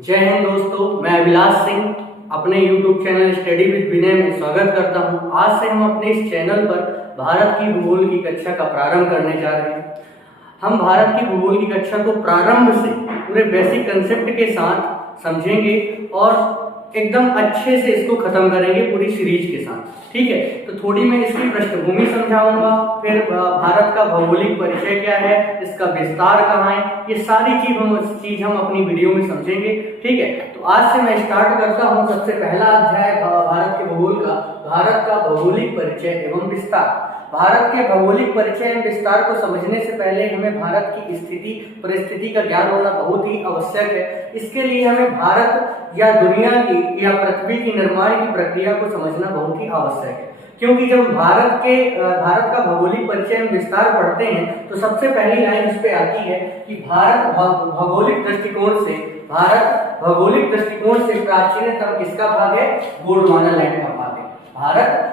जय हिंद दोस्तों, मैं अभिलाष सिंह अपने YouTube चैनल स्टडी विद विनय में स्वागत करता हूं। आज से हम अपने इस चैनल पर भारत की भूगोल की कक्षा का प्रारंभ करने जा रहे हैं। हम भारत की भूगोल की कक्षा को प्रारंभ से पूरे बेसिक कंसेप्ट के साथ समझेंगे और एकदम अच्छे से इसको खत्म करेंगे पूरी सीरीज के साथ। ठीक है, तो थोड़ी मैं इसकी पृष्ठभूमि समझाऊंगा, फिर भारत का भौगोलिक परिचय क्या है, इसका विस्तार कहाँ है, ये सारी चीज हम अपनी वीडियो में समझेंगे। ठीक है, तो आज से मैं स्टार्ट करता हूँ। सबसे पहला अध्याय भारत के भूगोल का, भारत का भौगोलिक परिचय एवं विस्तार। भारत के भौगोलिक परिचय एवं विस्तार को समझने से पहले हमें भारत की स्थिति परिस्थिति का ज्ञान होना बहुत ही आवश्यक है। इसके लिए हमें भारत या दुनिया की या पृथ्वी की निर्माण की प्रक्रिया को समझना बहुत ही आवश्यक है, क्योंकि जब भारत का भौगोलिक परिचय एवं विस्तार पढ़ते हैं तो सबसे पहली लाइन इस पे आती है कि भारत भौगोलिक दृष्टिकोण से प्राचीनतम किसका भाग है? गोंडवाना लैंड का भाग है। भारत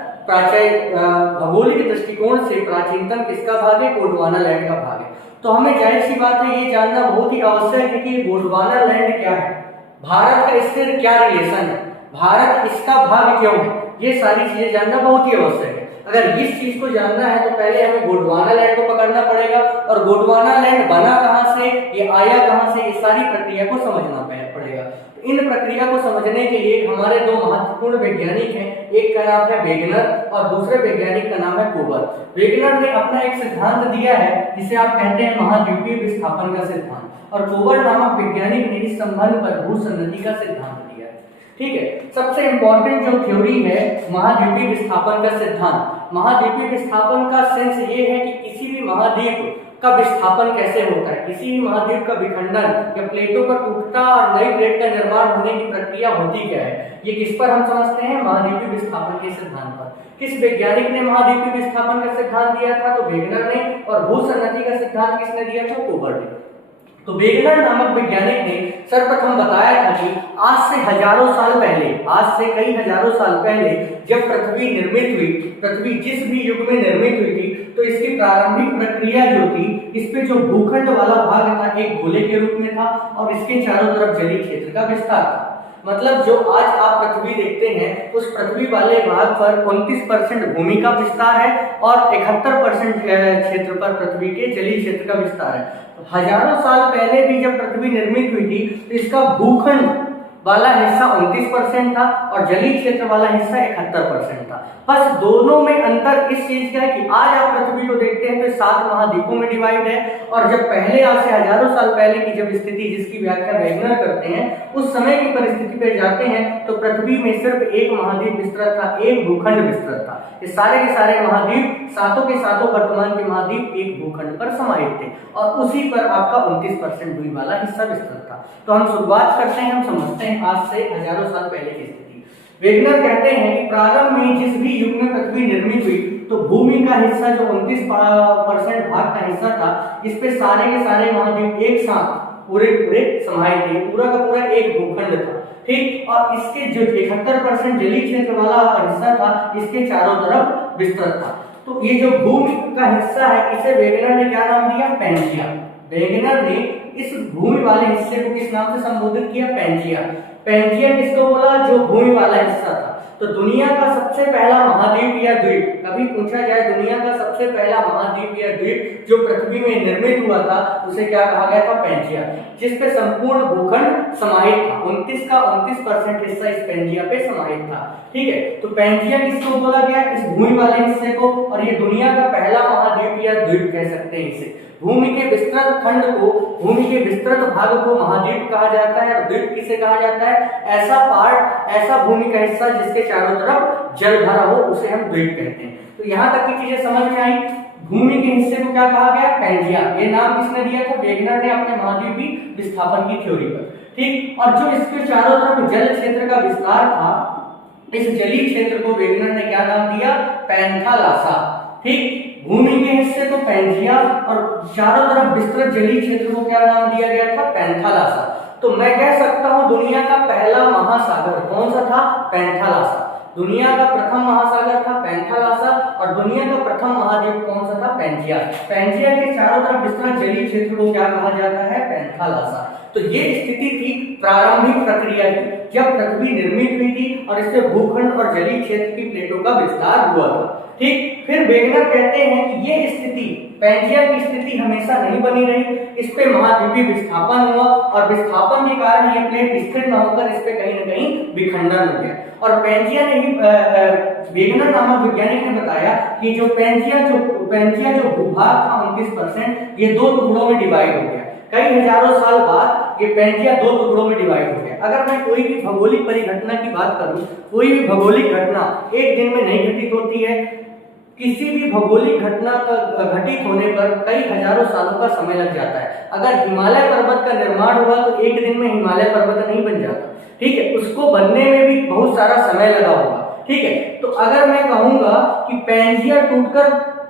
भौगोलिक दृष्टिकोण से प्राचीनतम किसका भाग है? गोंडवाना लैंड का भाग है। तो हमें जाहिर सी बात है ये जानना बहुत ही आवश्यक है कि गोंडवाना लैंड क्या है, भारत का इससे क्या रिलेशन है, भारत इसका भाग क्यों है, ये सारी चीजें जानना बहुत ही आवश्यक है। अगर इस चीज को जानना है तो पहले हमें गोंडवाना लैंड को पकड़ना पड़ेगा, और गोंडवाना लैंड बना कहां से, ये आया कहां से, ये सारी प्रक्रिया को समझना पड़ेगा। तो इन प्रक्रिया को समझने के लिए हमारे दो महत्वपूर्ण वैज्ञानिक हैं, एक का नाम है वेगनर और दूसरे वैज्ञानिक का नाम है कोबर। वेगनर ने अपना एक सिद्धांत दिया है जिसे आप कहते हैं महाद्वीपीय विस्थापन का सिद्धांत, और कोबर नामक वैज्ञानिक ने इस संबंध पर भूसंनति का सिद्धांत दिया है। ठीक है, सबसे इंपॉर्टेंट जो थ्योरी है महाद्वीपीय विस्थापन का सिद्धांत। महाद्वीपीय विस्थापन का सेंस ये है कि किसी भी महाद्वीप का विस्थापन कैसे होता है, किसी भी महाद्वीप का विखंडन या प्लेटों का टूटना और नई प्लेट का निर्माण होने की प्रक्रिया होती क्या है, ये किस पर हम समझते हैं? महाद्वीपीय विस्थापन के सिद्धांत पर। किस वैज्ञानिक ने महाद्वीपीय विस्थापन का सिद्धांत दिया था? तो वेगनर ने। और भूसंनति का सिद्धांत किसने दिया था? कोबर ने। तो वेगनर नामक वैज्ञानिक ने सर्वप्रथम बताया था कि आज से हजारों साल पहले, आज से कई हजारों साल पहले जब पृथ्वी निर्मित हुई, पृथ्वी जिस भी युग में निर्मित हुई थी, तो इसकी प्रारंभिक प्रक्रिया जो थी, इस पे जो भूखंड वाला भाग था एक गोले के रूप में था और इसके चारों तरफ जलीय क्षेत्र का विस्तार था। मतलब जो आज आप पृथ्वी देखते हैं उस पृथ्वी वाले भाग पर 29% भूमि का विस्तार है और 71% क्षेत्र पर पृथ्वी के जलीय क्षेत्र का विस्तार है। तो हजारों साल पहले भी जब पृथ्वी निर्मित हुई थी तो इसका भूखंड वाला हिस्सा 29% था और जलीय क्षेत्र वाला हिस्सा 71% था। बस दोनों में अंतर इस चीज का है कि आज आप पृथ्वी को देखते हैं तो 7 महाद्वीपों में डिवाइड है, और जब पहले आज से हजारों साल पहले की जब स्थिति जिसकी व्याख्या वेगनर करते हैं उस समय की परिस्थिति पे जाते हैं तो पृथ्वी में सिर्फ एक महाद्वीप विस्तृत था, एक भूखंड विस्तृत था। ये सारे के सारे महाद्वीप सातों के सातों वर्तमान के महाद्वीप एक भूखंड पर समाहित थे और उसी पर आपका 29% भूमि वाला हिस्सा विस्तृत था। तो हम शुरुआत करते हैं, हम समझते हैं आज से हजारों साल पहले की स्थिति। वेगनर कहते हैं कि प्रारंभ में जिस भी युग में पृथ्वी निर्मित हुई तो भूमि का हिस्सा जो 29% भाग का हिस्सा था, इस पे सारे के सारे महाद्वीप एक साथ पूरे समाहित थे, पूरा का पूरा एक भूखंड था। ठीक, और इसके जो 71% जलीय क्षेत्र वाला हिस्सा था इसके चारों तरफ विस्तृत था। तो ये जो भूमि का हिस्सा है इसे वेगनर ने क्या नाम दिया? पैंजिया। वेगनर ने इस भूमि वाले हिस्से को किस नाम से संबोधित किया? पैंजिया। पैंजिया किसको बोला? जो भूमि वाला हिस्सा था। तो दुनिया का सबसे पहला महाद्वीप या द्वीप, कभी पूछा जाए दुनिया का सबसे पहला महाद्वीप या द्वीप जो पृथ्वी में निर्मित हुआ था उसे क्या कहा गया था? पैंजिया, जिस पे संपूर्ण भूखंड समाहित था। 29% हिस्सा इस पैंजिया पे समाहित था। ठीक है, तो पैंजिया किसको बोला गया? इस भूमि वाले हिस्से को, और ये दुनिया का पहला महाद्वीप या द्वीप कह सकते हैं इसे। भूमि के विस्तृत खंड को, भूमि के विस्तृत भाग को महाद्वीप कहा जाता है, और द्वीप किसे कहा जाता है? ऐसा पार्ट, ऐसा भूमि का हिस्सा जिसके चारों तरफ जल भरा हो उसे हम द्वीप कहते हैं। तो यहाँ तक की चीजें समझ में आई। भूमि के हिस्से को क्या कहा गया? पैंजिया। ये नाम किसने दिया था? वेगनर ने अपने महाद्वीपीय विस्थापन की थ्योरी पर। ठीक, और जो इसके चारों तरफ जल क्षेत्र का विस्तार था, इस जलीय क्षेत्र को वेगनर ने क्या नाम दिया? पैंथालासा। ठीक, भूमि के हिस्से को पैंजिया और चारों तरफ विस्तृत जलीय क्षेत्र को क्या नाम दिया गया था? पैंथालासा। तो मैं कह सकता हूं दुनिया का पहला महासागर कौन सा था? पैंथालासा। दुनिया का प्रथम महासागर था पैंथालासा और दुनिया का प्रथम महाद्वीप कौन सा था? पैंजिया। पैंजिया के चारों तरफ विस्तृत जलीय क्षेत्र को क्या कहा जाता है? पैंथालासा। तो ये स्थिति थी प्रारंभिक प्रक्रिया की, जब पृथ्वी निर्मित हुई थी और इससे भूखंड और जलीय क्षेत्र की प्लेटों का विस्तार हुआ था। ठीक, फिर वेगनर कहते हैं कि ये स्थिति, पैंजिया की स्थिति हमेशा नहीं बनी रही, इस पे महाद्वीपीय विस्थापन हुआ और विस्थापन के कारण ये प्लेट स्थिर न होकर इस पे कहीं न कहीं विखंडन हो गया। और पैंजिया ने ही वेगनर नामक वैज्ञानिक ने बताया कि जो पैंजिया जो भूभाग था 29%, ये दो टुकड़ों में डिवाइड हो गया। कई हजारों साल बाद ये पैंजिया दो टुकड़ों में डिवाइड हो गया। अगर मैं कोई भी भौगोलिक परिघटना की बात करूं, कोई भी भौगोलिक घटना एक दिन में नहीं घटित होती है। किसी भी भौगोलिक घटना का घटित होने पर कई हजारों सालों का समय लग जाता है। अगर हिमालय पर्वत का निर्माण हुआ तो एक दिन में हिमालय पर्वत नहीं बन जाता, ठीक है, उसको बनने में भी बहुत सारा समय लगा होगा। ठीक है, तो अगर मैं कहूंगा कि पैंजिया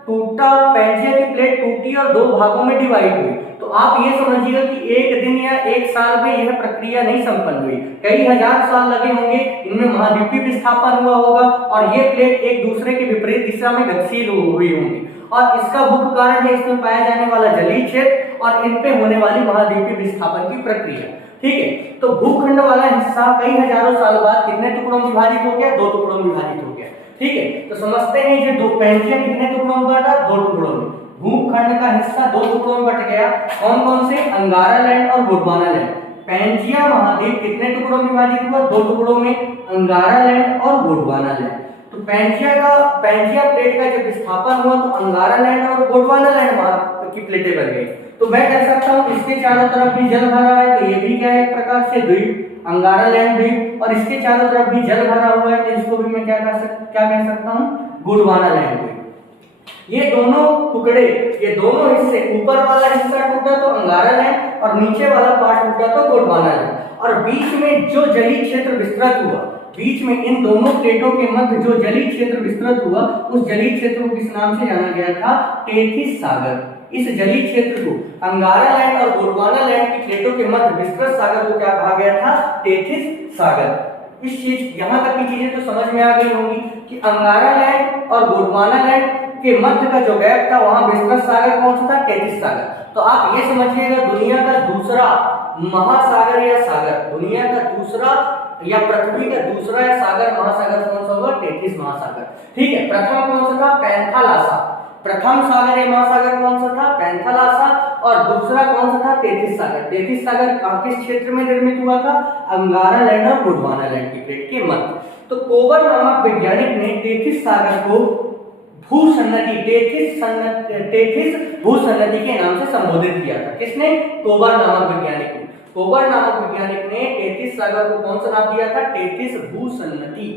पैंजिया की प्लेट टूटी और दो भागों में डिवाइड हुई, तो आप ये समझिएगा कि एक दिन या एक साल में यह प्रक्रिया नहीं संपन्न हुई, कई हजार साल लगे होंगे। इनमें महाद्वीपीय विस्थापन हुआ होगा और ये प्लेट एक दूसरे के विपरीत दिशा में गतिशील हुई होंगी और इसका मुख्य कारण है इसमें पाया जाने वाला जलीय क्षेत्र और इन पे होने वाली महाद्वीपीय विस्थापन की प्रक्रिया। ठीक है, तो भूखंड वाला हिस्सा कई हजारों साल बाद कितने टुकड़ों में विभाजित हो गया? दो टुकड़ों में विभाजित हो गया। ठीक है, तो समझते हैं ये दो पैंजिया कितने टुकड़ों में बटा? दो टुकड़ों में। भूखंड का हिस्सा दो टुकड़ों में बट गया, कौन कौन से? अंगारा लैंड और गोंडवाना लैंड। पैंजिया महाद्वीप कितने टुकड़ों में विभाजित हुआ? दो टुकड़ों में, अंगारा लैंड और गोंडवाना लैंड। तो पैंजिया प्लेट का जब विस्थापन हुआ तो अंगारा लैंड और गोंडवाना लैंड की प्लेटें बन गई। तो मैं कह सकता हूँ इसके चारों तरफ भी जल भरा है, तो ये भी क्या है? एक प्रकार से द्वीप, अंगारा लैंड द्वीप, और इसके चारों तरफ भी जल भरा हुआ है, तो इसको भी मैं क्या कह सकता हूँ? गोंडवाना लैंड द्वीप। ये दोनों टुकड़े, ये दोनों हिस्से, ऊपर वाला हिस्सा टूटा तो अंगारा लैंड और नीचे वाला पार्ट टूटा तो गोंडवाना लैंड। और बीच में जो जलीय क्षेत्र विस्तृत हुआ, बीच में इन दोनों प्लेटों के मध्य जो जलीय क्षेत्र विस्तृत हुआ, उस जलीय क्षेत्र को किस नाम से जाना गया था? टेथिस सागर। इस जलीय क्षेत्र को, अंगारा लैंड और गोंडवाना लैंड की प्लेटों के मध्य विस्तृत सागर को क्या कहा गया था? टेथिस सागर। इस चीज, यहाँ तक की चीजें तो समझ में आ गई होंगी कि अंगारा लैंड और गोंडवाना लैंड के मध्य का जो गैप था वहां विस्तृत सागर कौन सा था? टेथिस सागर। तो आप ये समझिएगा दुनिया का दूसरा महासागर या सागर, दुनिया का दूसरा या पृथ्वी का दूसरा या सागर महासागर कौन सा होगा? टेथिस महासागर। ठीक है, प्रथम कौन सा था? पैंथालासा। प्रथम सागर या महासागर कौन सा था? पैंथालासा। और दूसरा कौन सा था? टेथिस सागर। टेथिस सागर किस क्षेत्र में निर्मित हुआ था? अंगारा लैंड और गोंडवाना लैंड की प्लेट के मध्य। तो कोबर नामक वैज्ञानिक ने टेथिस सागर को भूसन्नति, टेथिस भूसन्नति के नाम से संबोधित किया था। किसने? कोबर नामक वैज्ञानिक ने। कोबर नामक वैज्ञानिक ने टेथिस सागर को कौन सा नाम दिया था? टेथिस भूसन्नति।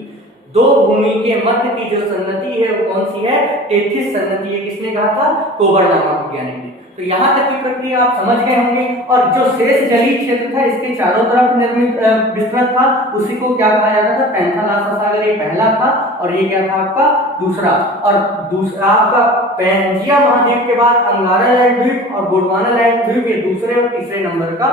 दो भूमि के मध्य की जो सन्नति है वो कौन सी है? टेथिस सन्नति है। किसने कहा था? कोबर नामक वैज्ञानिक ने। तो यहाँ तक की प्रक्रिया आप समझ गए होंगे। और जो शेष जलीय क्षेत्र था इसके चारों तरफ निर्मित विस्तृत था, उसी को क्या कहा जाता था? पैंथालासा सागर। ये पहला था और ये क्या था आपका? दूसरा। और दूसरा आपका पैंजिया महाद्वीप के बाद अंगारा लैंड द्वीप और गोंडवाना लैंड द्वीप, ये दूसरे और तीसरे नंबर का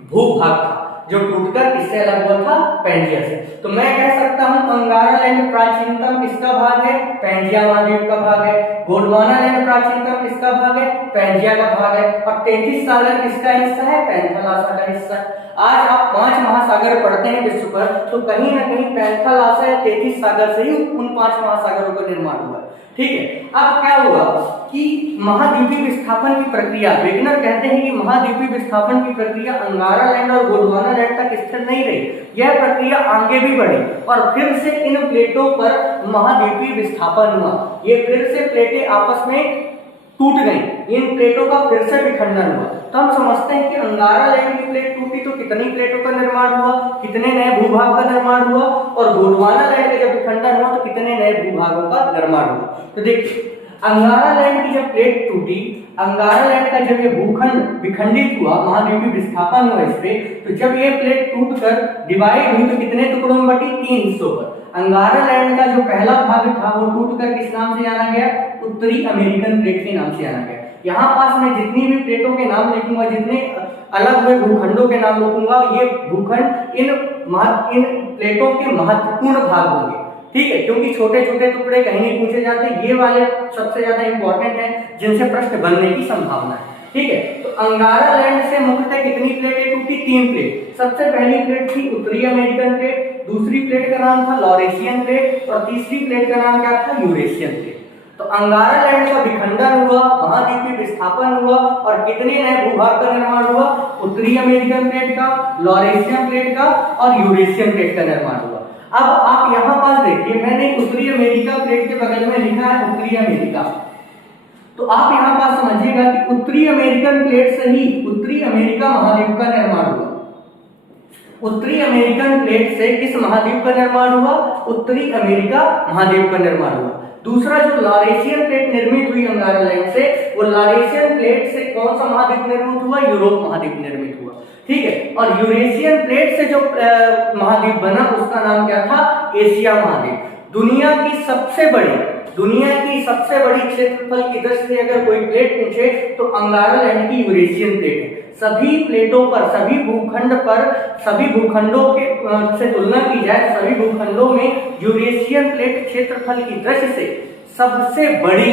भूभाग था जो टूटकर इससे अलग हुआ था? पैंजिया से। तो मैं कह सकता हूं अंगारा लैंड प्राचीनतम किसका भाग है? पैंजिया महाद्वीप का भाग है। गोंडवाना लैंड प्राचीनतम किसका भाग है? पैंजिया का भाग है। और टेथिस सागर किसका हिस्सा है? पैंथालासा का हिस्सा। आज आप 5 महासागर पढ़ते हैं विश्व पर, तो कहीं ना कहीं पैंथालासा या टेथिस सागर से ही उन 5 महासागरों का निर्माण हुआ। ठीक है, अब क्या हुआ कि महाद्वीपीय विस्थापन की प्रक्रिया, वेगनर कहते हैं कि महाद्वीपीय विस्थापन की प्रक्रिया अंगारा लैंड और गोंडवाना लैंड तक स्थिर नहीं रही, यह प्रक्रिया आगे भी बढ़ी और फिर से इन प्लेटों पर महाद्वीपीय विस्थापन हुआ। ये फिर से प्लेटें आपस में टूट गई, इन प्लेटों का फिर से विखंडन हुआ। तो हम समझते हैं कि अंगारा लैंड की प्लेट टूटी तो कितनी प्लेटों का निर्माण हुआ, कितने नए भूभाग का निर्माण हुआ, और गोंडवाना लैंड का जब विखंडन हुआ तो कितने नए भूभागों का निर्माण हुआ। तो देखिए, अंगारा लैंड की जब प्लेट टूटी, अंगारा लैंड का जब ये भूखंड विखंडित हुआ, महाद्वीपीय विस्थापन हुआ इस पे, तो जब ये प्लेट टूटकर डिवाइड हुई तो कितने टुकड़ों में बटी? 3 हिस्सों पर। अंगारा लैंड का जो पहला भाग था वो टूटकर किस नाम से जाना गया? उत्तरी अमेरिकन प्लेट के नाम से जाना गया। यहाँ पास मैं जितनी भी प्लेटों के नाम लिखूंगा, जितने अलग हुए भूखंडों के नाम लिखूंगा, ये भूखंड इन प्लेटों के महत्वपूर्ण भाग होंगे। ठीक है, क्योंकि छोटे छोटे टुकड़े कहीं नहीं पूछे जाते, ये वाले सबसे ज्यादा इंपॉर्टेंट है जिनसे प्रश्न बनने की संभावना है। ठीक है, तो अंगारा लैंड से मुख्यतः कितनी प्लेटें टूटी? 3 प्लेट। सबसे पहली प्लेट थी उत्तरी अमेरिकन प्लेट, दूसरी प्लेट का नाम था लॉरेशियन प्लेट और तीसरी प्लेट का नाम क्या था? Eurasian plate. तो अंगारा लैंड का विखंडन हुआ, महाद्वीपीय विस्थापन हुआ और कितने नए भूभाग का निर्माण हुआ? उत्तरी अमेरिकन प्लेट का, लॉरेशियन प्लेट का और यूरेशियन प्लेट का निर्माण हुआ। अब आप यहाँ पास देखिए, मैंने उत्तरी अमेरिका प्लेट के बगल में लिखा है उत्तरी अमेरिका, तो आप यहाँ पास समझिएगा कि उत्तरी अमेरिकन प्लेट से ही उत्तरी अमेरिका महाद्वीप का निर्माण हुआ। उत्तरी अमेरिकन प्लेट से किस महाद्वीप का निर्माण हुआ? उत्तरी अमेरिका महाद्वीप का निर्माण हुआ। दूसरा जो लॉरेशियन प्लेट निर्मित हुई अंगारा लैंड से, वो लॉरेशियन प्लेट से कौन सा महाद्वीप निर्मित हुआ? यूरोप महाद्वीप निर्मित हुआ। ठीक है, और यूरेशियन प्लेट से जो महाद्वीप बना उसका नाम क्या था? एशिया महाद्वीप। दुनिया की सबसे बड़ी क्षेत्रफल की दृष्टि से अगर कोई प्लेट पूछे तो अंगारा लैंड की यूरेशियन प्लेट है। सभी प्लेटों पर, सभी भूखंड पर, सभी भूखंडों के से तुलना की जाए, सभी भूखंडों में यूरेशियन प्लेट क्षेत्रफल की दृष्टि से सबसे बड़ी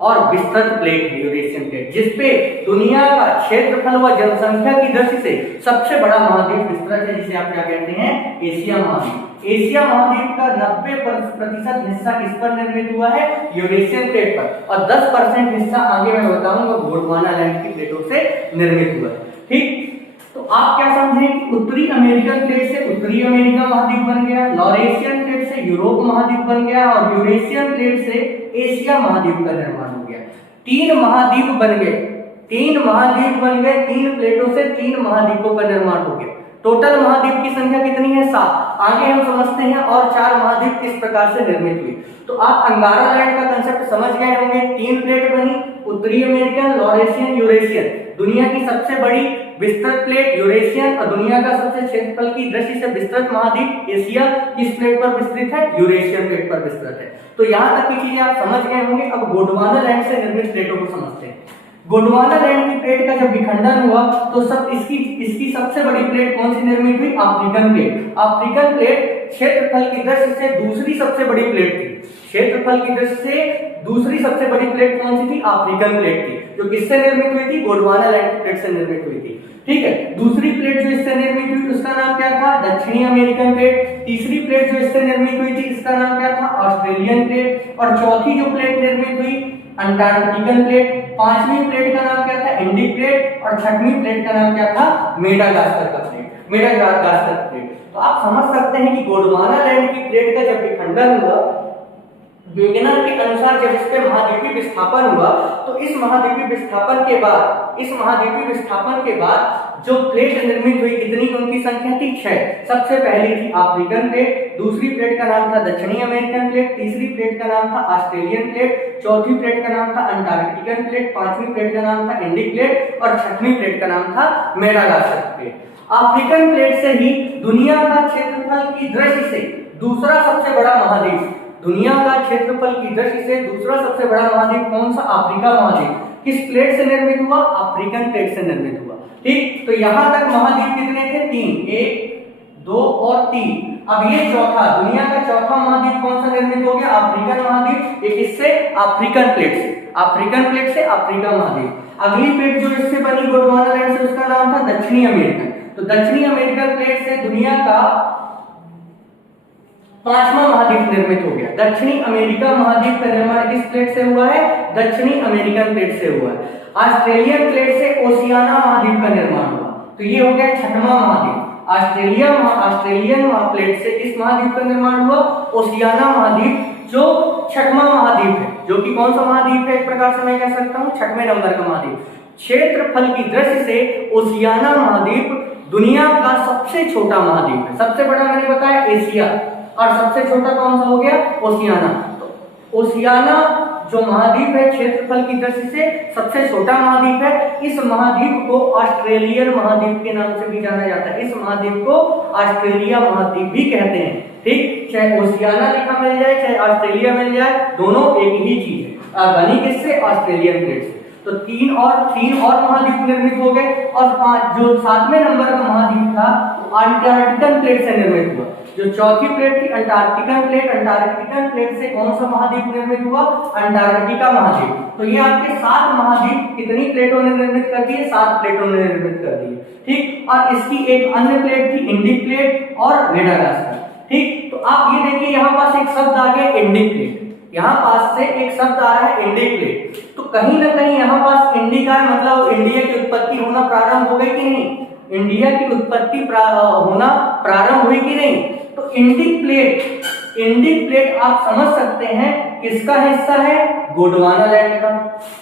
और विस्तृत प्लेट है यूरेशियन प्लेट, जिसपे दुनिया का क्षेत्रफल व जनसंख्या की दृष्टि से सबसे बड़ा महाद्वीप विस्तृत है, जिसे आप क्या कहते हैं? एशिया महाद्वीप। एशिया महाद्वीप का 90% हिस्सा किस पर निर्मित हुआ है? यूरेशियन प्लेट पर, और 10% हिस्सा आगे मैं बताऊंगा गोंडवाना लैंड की प्लेटों से निर्मित हुआ है। ठीक, तो आप क्या समझे कि उत्तरी अमेरिकन प्लेट से उत्तरी अमेरिका महाद्वीप बन गया, लॉरेशियन प्लेट से यूरोप महाद्वीप बन गया और यूरेशियन प्लेट से एशिया महाद्वीप का निर्माण हो गया। 3 महाद्वीप बन गए, 3 महाद्वीप बन गए, 3 प्लेटों से 3 महाद्वीपों का निर्माण हो गया। टोटल महाद्वीप की संख्या कितनी है? 7। आगे हम समझते हैं और 4 महाद्वीप किस प्रकार से निर्मित हुए। तो आप अंगारा लैंड का कंसेप्ट समझ गए होंगे। 3 प्लेट बनी, उत्तरी अमेरिकन, लॉरेशियन, यूरेशियन। दुनिया की सबसे बड़ी विस्तृत प्लेट यूरेशियन और दुनिया का सबसे क्षेत्रफल की दृष्टि से विस्तृत महाद्वीप एशिया किस प्लेट पर विस्तृत है? यूरेशियन प्लेट पर विस्तृत है। तो यहाँ तक की चीजें आप समझ गए होंगे। अब गोंडवाना लैंड से निर्मित प्लेटों को समझते हैं। गोंडवाना लैंड की प्लेट का जब विखंडन हुआ तो इसकी सबसे बड़ी प्लेट कौन सी निर्मित हुई? African plate. अफ्रीकन प्लेट क्षेत्रफल की दृष्टि से दूसरी सबसे बड़ी प्लेट थी। क्षेत्रफल की दृष्टि से दूसरी सबसे बड़ी प्लेट कौन सी थी? अफ्रीकन प्लेट थी, जो किससे निर्मित हुई थी? गोंडवाना लैंड की प्लेट से निर्मित हुई थी। ठीक है, दूसरी प्लेट जो इससे निर्मित हुई उसका नाम क्या था? दक्षिणी अमेरिकन प्लेट। तीसरी प्लेट जो इससे निर्मित हुई थी इसका नाम क्या था? Australian plate. और चौथी जो प्लेट निर्मित हुई अंटार्कटिकन प्लेट। 5वीं प्लेट का नाम क्या था? Indic plate. और 6वीं प्लेट का नाम क्या था? मेडागास्कर का प्लेट, मेडागास्कर प्लेट। तो आप समझ सकते हैं कि गोंडवाना लैंड की प्लेट का जब विखंडन हुआ, विज्ञान के अनुसार जब इस पे महाद्वीपीय विस्थापन हुआ, तो इस महाद्वीपीय विस्थापन के बाद जो प्लेट निर्मित हुई, कितनी उनकी संख्या थी? 6। सबसे पहली थी अफ्रीकन प्लेट, दूसरी प्लेट का नाम था दक्षिणी अमेरिकन प्लेट, तीसरी प्लेट का नाम था ऑस्ट्रेलियन प्लेट, चौथी प्लेट का नाम था अंटार्कटिकन प्लेट, 5वीं प्लेट का नाम था इंडिक प्लेट और 6वीं प्लेट का नाम था मेडागास्कर प्लेट। अफ्रीकन प्लेट से ही दुनिया का क्षेत्रफल की दृष्टि से दूसरा सबसे बड़ा महाद्वीप, दुनिया का क्षेत्रफल की दृष्टि से दूसरा सबसे बड़ा महाद्वीप कौन सा? अफ्रीका महाद्वीप। किस प्लेट से निर्मित हुआ? अफ्रीकन प्लेट से निर्मित हुआ। ठीक, तो यहां तक महाद्वीप कितने थे? 3, 1, 2 और 3। अब ये चौथा, दुनिया का चौथा महाद्वीप कौन सा निर्मित हो गया? अफ्रीकन महाद्वीप। एक इससे अफ्रीकन प्लेट से, अफ्रीकन प्लेट से अफ्रीका महाद्वीप। अगली प्लेट जो इससे बनी गोंडवाना लैंड से, उसका नाम था दक्षिणी अमेरिकन। तो दक्षिणी अमेरिकन प्लेट से दुनिया का 5वां महाद्वीप निर्मित हो गया। दक्षिणी अमेरिका महाद्वीप का निर्माण किस प्लेट से हुआ है? दक्षिणी अमेरिकन प्लेट से हुआ है। ऑस्ट्रेलियन प्लेट से ओशियाना महाद्वीप का निर्माण हुआ, तो ये हो गया 6वां महाद्वीप। ऑस्ट्रेलियन प्लेट से किस महाद्वीप का निर्माण हुआ? ओशियाना महाद्वीप, जो 6वां महाद्वीप है, जो कि कौन सा महाद्वीप है? एक प्रकार से मैं कह सकता हूँ 6वें नंबर का महाद्वीप। क्षेत्रफल की दृष्टि से ओशियाना महाद्वीप दुनिया का सबसे छोटा महाद्वीप है। सबसे बड़ा मैंने बताया एशिया, और सबसे छोटा कौन सा हो गया? ओशियाना। तो ओशियाना जो महाद्वीप है क्षेत्रफल की दृष्टि से सबसे छोटा महाद्वीप है। इस महाद्वीप को ऑस्ट्रेलियन महाद्वीप के नाम से भी जाना जाता है। इस महाद्वीप को ऑस्ट्रेलिया महाद्वीप भी कहते हैं। ठीक, चाहे ओशियाना लिखा मिल जाए चाहे ऑस्ट्रेलिया मिल जाए, दोनों एक ही चीज है। बनी किससे? ऑस्ट्रेलियन प्लेट से। तो तीन और महाद्वीप निर्मित हो गए, और जो 7वें नंबर का महाद्वीप था वो अंटार्कटिकन प्लेट से निर्मित हुआ। जो चौथी प्लेट थी अंटार्कटिकन प्लेट से कौन सा महाद्वीप निर्मित हुआ? अंटार्कटिका महाद्वीप। तो ये आपके 7 महाद्वीप कितनी प्लेटों ने निर्मित कर दिए? 7 प्लेटों ने निर्मित कर दिए, ठीक। और इसकी एक अन्य प्लेट थी इंडिक प्लेट और मेडागास्कर, ठीक। तो आप ये देखिए यहाँ पास एक शब्द आ गया इंडिक प्लेट, यहाँ पास से एक शब्द आ रहा है इंडिक प्लेट। तो कहीं ना कहीं यहाँ पास इंडिका मतलब इंडिया की उत्पत्ति होना प्रारंभ हो गई कि नहीं? इंडिया की उत्पत्ति होना प्रारंभ हुई कि नहीं? तो इंडिक प्लेट आप समझ सकते हैं किसका हिस्सा है? गोंडवाना लैंड का।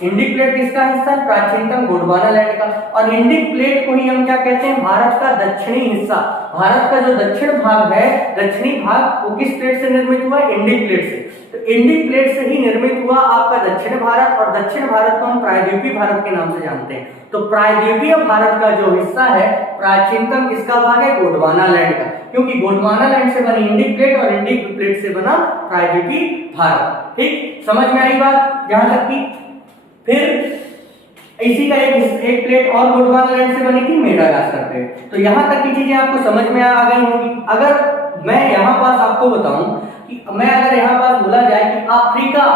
इंडिक प्लेट किसका हिस्सा है? प्राचीनतम गोंडवाना लैंड का। और इंडिक प्लेट को ही हम क्या कहते हैं? भारत का दक्षिणी हिस्सा। भारत का जो दक्षिण भाग है, दक्षिणी भाग, वो किस प्लेट से निर्मित हुआ? इंडिक प्लेट से। तो इंडिक प्लेट से ही निर्मित हुआ आपका दक्षिण भारत, और दक्षिण भारत को हम प्रायद्वीपीय भारत के नाम से जानते हैं। तो प्रायद्वीपीय भारत का जो हिस्सा है, प्राचीनतम किसका भाग है? गोंडवाना लैंड का, क्योंकि गोंडवाना लैंड से बनी इंडिक प्लेट और इंडिक प्लेट से बना प्रायद्वीपीय भारत, ठीक। समझ में आई बात यहां तक की? फिर इसी का एक प्लेट और गोंडवाना लैंड से बनी थी, मेडागास्कर प्लेट। तो यहां तक की चीजें आपको समझ में आ गई होंगी। अगर मैं यहाँ पास आपको बताऊं कि मैं अगर यहाँ पास बोला जाए कि अफ्रीका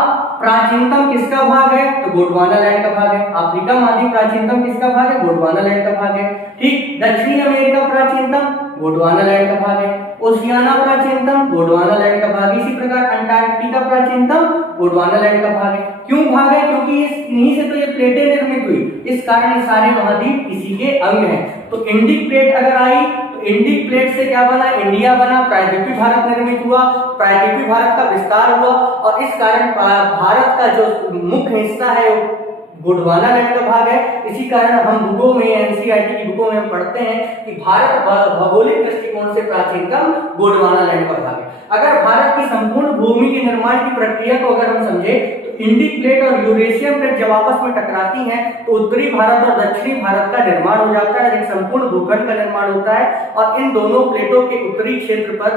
प्राचीनतम किसका भाग है, तो गोंडवाना लैंड का भाग है। अफ्रीका महाद्वीप प्राचीनतम किसका भाग है? गोंडवाना लैंड का भाग है, ठीक। दक्षिणी अमेरिका प्राचीनतम गोंडवाना लैंड का भाग है। ओशियाना प्राचीनतम गोंडवाना लैंड का भाग। इसी प्रकार अंटार्कटिका प्राचीनतम गोंडवाना लैंड का भाग है। क्यों भाग है? क्योंकि इन्हीं से तो ये प्लेटें निर्मित हुई, इस कारण ये सारे महाद्वीप इसी के अंग हैं। तो इंडिक प्लेट अगर आई तो इंडिक प्लेट से क्या बना? इंडिया बना, प्रायद्वीपीय भारत निर्मित हुआ, प्रायद्वीपीय भारत का विस्तार हुआ, और इस कारण भारत का जो मुख्य हिस्सा है गोंडवाना लैंड का भाग है। इसी कारण हम बुकों में, एनसीईआरटी की बुकों में हम पढ़ते हैं कि भारत भौगोलिक दृष्टिकोण से प्राचीनतम गोंडवाना लैंड का भाग है। अगर भारत की संपूर्ण भूमि के निर्माण की प्रक्रिया को अगर हम समझे तो इंडिक प्लेट और यूरेशियन प्लेट जब आपस में टकराती हैं तो उत्तरी भारत और दक्षिणी भारत का निर्माण हो जाता है, एक संपूर्ण भूखंड का निर्माण होता है, और इन दोनों प्लेटों के उत्तरी क्षेत्र पर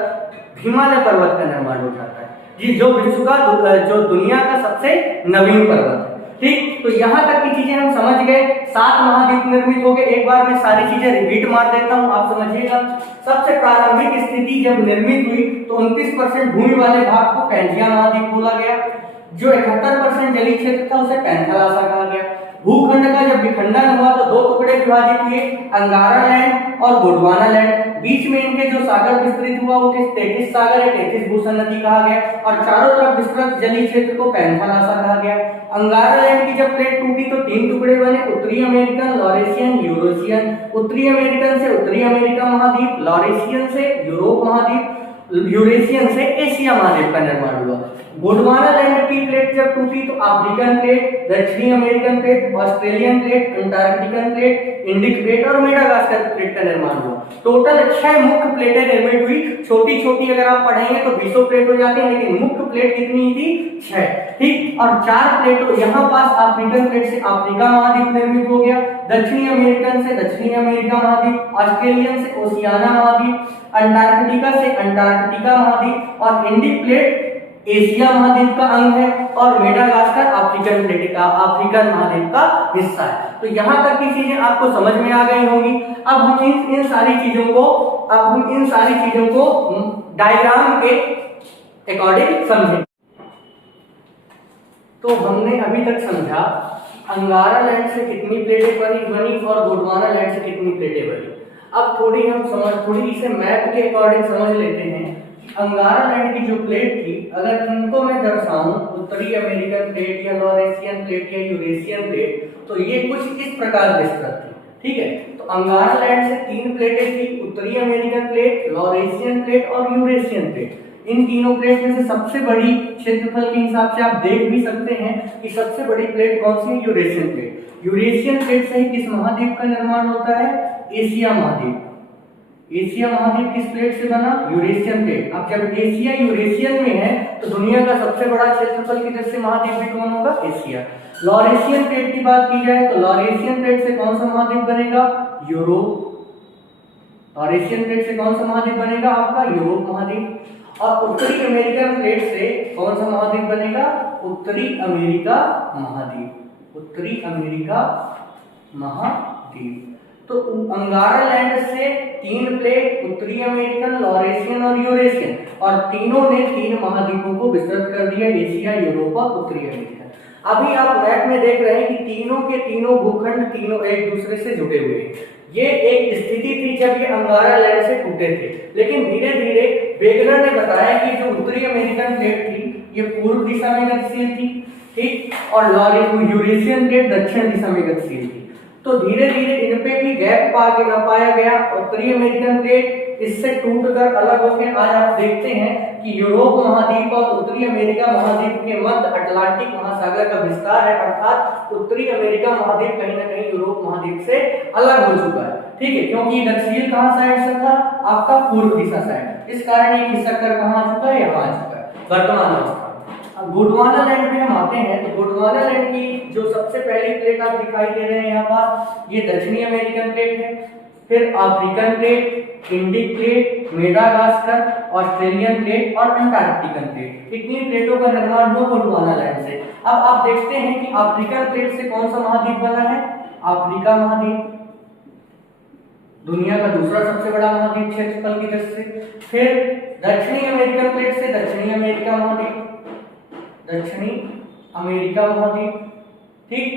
हिमालय पर्वत का निर्माण हो जाता है, जो विश्व का जो दुनिया का सबसे नवीन पर्वत है, ठीक। तो यहाँ तक की चीजें हम समझ गए। 7 महाद्वीप निर्मित हो गए। एक बार मैं सारी चीजें रिपीट मार देता हूँ, आप समझिएगा। सबसे प्रारंभिक स्थिति जब निर्मित हुई तो 29% भूमि वाले भाग को पैंथिया महाद्वीप बोला गया। जो 71% जलीय क्षेत्र था उसे पैंथालासा कहा गया। भूखंड का जब विखंडन हुआ तो 2 टुकड़े विभाजित हुए, अंगारा लैंड और गोंडवाना लैंड। बीच में इनके जो सागर विस्तृत हुआ वो तेथिस सागर है, तेथिस भूषण नदी कहा गया, और चारों तरफ विस्तृत जलीय क्षेत्र को पैंथालासा कहा गया। अंगारा लैंड की जब प्लेट टूटी तो 3 टुकड़े बने, उत्तरी अमेरिकन, लॉरेशियन, यूरोशियन। उत्तरी अमेरिकन से उत्तरी अमेरिका महाद्वीप, लॉरेशियन से यूरोप महाद्वीप, यूरेशियन से एशिया महाद्वीप का निर्माण हुआ। गोंडवाना लैंड की प्लेट जब टूटी तो अफ्रीकन प्लेट, दक्षिणी American plate, Australian plate, Antarctican plate, Indic plate और मेडागास्कर प्लेट का निर्माण हुआ। टोटल 6 मुख्य प्लेटें निर्मित हुई। छोटी छोटी अगर आप पढ़ेंगे तो 20 प्लेट हो जाती है, लेकिन मुख्य प्लेट कितनी थी? 6, ठीक। और 4 प्लेटों यहाँ पास अफ्रीकन प्लेट से अफ्रीका महाद्वीप निर्मित हो गया, दक्षिणी अमेरिकन से दक्षिणी अमेरिका महाद्वीप, ऑस्ट्रेलियन से ओशियाना महाद्वीप, अंटार्कटिका से अंटार्कटिका महाद्वीप, और इंडिक प्लेट एशिया महाद्वीप का अंग है, और मेडागास्कर अफ्रीकन प्लेट का अफ्रीकन महाद्वीप का हिस्सा है। तो यहाँ तक की चीजें आपको समझ में आ गई होंगी। अब हम इन सारी चीजों को डायग्राम के अकॉर्डिंग समझें। तो हमने अभी तक समझा अंगारा लैंड से कितनी प्लेटें बनी और गोंडवाना लैंड से कितनी प्लेटें बनी। अब थोड़ी इसे मैप के अकॉर्डिंग समझ लेते हैं। अंगारा लैंड की जो प्लेट थी, अगर इनको मैं दर्शाऊं उत्तरी अमेरिकन प्लेट या लॉरेशियन प्लेट या यूरेशियन प्लेट, तो ये कुछ इस प्रकार विस्तृत थी, ठीक है। तो अंगारा लैंड से 3 प्लेटें थी, उत्तरी अमेरिकन प्लेट, लॉरेशियन प्लेट और यूरेशियन प्लेट। इन तीनों प्लेट में से सबसे बड़ी क्षेत्रफल के हिसाब से आप देख भी सकते हैं कि सबसे बड़ी प्लेट कौन सी है? Eurasian plate. यूरेशियन प्लेट से ही किस महाद्वीप का निर्माण होता है? एशिया महाद्वीप। एशिया महाद्वीप किस प्लेट से बना? Eurasian plate. अब जब एशिया यूरेशियन में है तो दुनिया का सबसे बड़ा क्षेत्रफल की दृष्टि से महाद्वीप भी कौन होगा? एशिया। लॉरेशियन प्लेट की बात की जाए तो लॉरेशियन प्लेट से कौन सा महाद्वीप बनेगा? यूरोप। लॉरेशियन प्लेट से कौन सा महाद्वीप बनेगा? आपका यूरोप महाद्वीप। और उत्तरी अमेरिकन प्लेट से कौन सा महाद्वीप बनेगा? उत्तरी अमेरिका महाद्वीप। उत्तरी अमेरिका महाद्वीप। तो अंगारा लैंड से 3 प्लेट, उत्तरी अमेरिकन, लॉरेशियन और यूरेशियन, और तीनों ने 3 महाद्वीपों को विस्तृत कर दिया, एशिया, यूरोप और उत्तरी अमेरिका। अभी आप मैप में देख रहे हैं कि तीनों के तीनों भूखंड तीनों एक दूसरे से जुड़े हुए हैं। ये एक स्थिति थी जब ये अंगारा लैंड से टूटे थे, लेकिन धीरे धीरे वेगनर ने बताया कि जो उत्तरी अमेरिकन प्लेट थी ये पूर्व दिशा में गतिशील थी, ठीक, और यूरेशियन प्लेट दक्षिण दिशा में गतिशील थी। तो धीरे धीरे इन पे भी गैप पाया गया। उत्तरी अमेरिकन प्लेट इससे टूटकर अलग होकर आज आप देखते हैं कि यूरोप महाद्वीप और उत्तरी अमेरिका महाद्वीप के मध्य अटलांटिक महासागर का विस्तार है, अर्थात उत्तरी अमेरिका महाद्वीप कहीं ना कहीं यूरोप महाद्वीप से अलग हो चुका है, ठीक है, क्योंकि दक्षिण कहां साइड से था, आपका पूर्व दिशा साइड। इस कारण ये खिसक कर कहां आ चुका है, यहाँ आ चुका है वर्तमान अवस्था। गोंडवाना लैंड में हम आते हैं तो गोंडवाना लैंड की जो सबसे पहली प्लेट आप दिखाई दे रहे हैं यहाँ पास, ये दक्षिणी अमेरिकन प्लेट है, फिर African plate, Indic plate, Madagascar, Australian plate और अंटार्कटिकन प्लेट। इतनी प्लेटों का निर्माण हुआ गोंडवाना लैंड से। अब आप देखते हैं कि अफ्रीकन प्लेट से कौन सा महाद्वीप बना है, अफ्रीका महाद्वीप, दुनिया का दूसरा सबसे बड़ा महाद्वीप क्षेत्रफल की दृष्टि से। फिर दक्षिणी अमेरिकन प्लेट से दक्षिणी अमेरिका महाद्वीप, दक्षिणी अमेरिका महाद्वीप, ठीक,